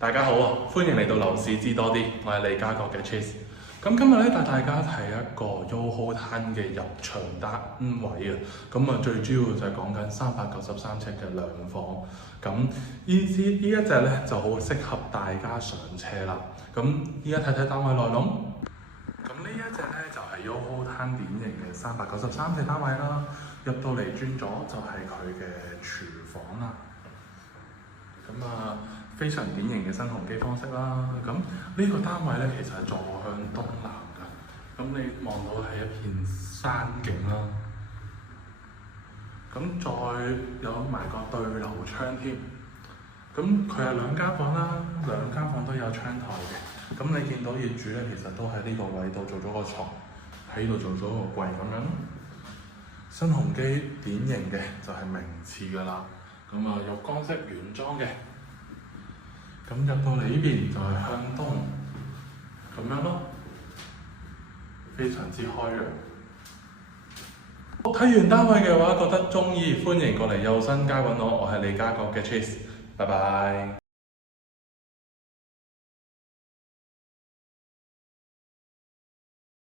大家好啊，歡迎嚟到樓市知多啲，我係利嘉閣嘅 Chase。咁今日咧帶大家睇一個 YOHO TOWN 嘅入場單位啊。咁啊最主要就係講緊393尺嘅兩房。咁呢一隻咧就好適合大家上車啦。咁依家睇睇單位內容。咁呢一隻咧就係 YOHO TOWN 典型嘅393尺單位啦。入到嚟轉左就係佢嘅廚房啦。咁啊，非常典型嘅新鴻基方式啦。咁呢個單位咧，其實係坐向東南㗎。咁你望到係一片山景啦。咁再有埋個對流窗添。咁佢係兩間房啦，兩間房都有窗台嘅。咁你見到業主咧，其實都喺呢個位度做咗個床，喺度做咗個櫃咁樣。新鴻基典型嘅就係名廁㗎啦。咁啊，浴缸式原裝嘅，咁入到嚟呢邊就係向東，咁樣咯，非常之開揚。睇完單位嘅話，覺得中意，歡迎過嚟祐新街揾我，我係利嘉閣嘅 Chase，拜拜。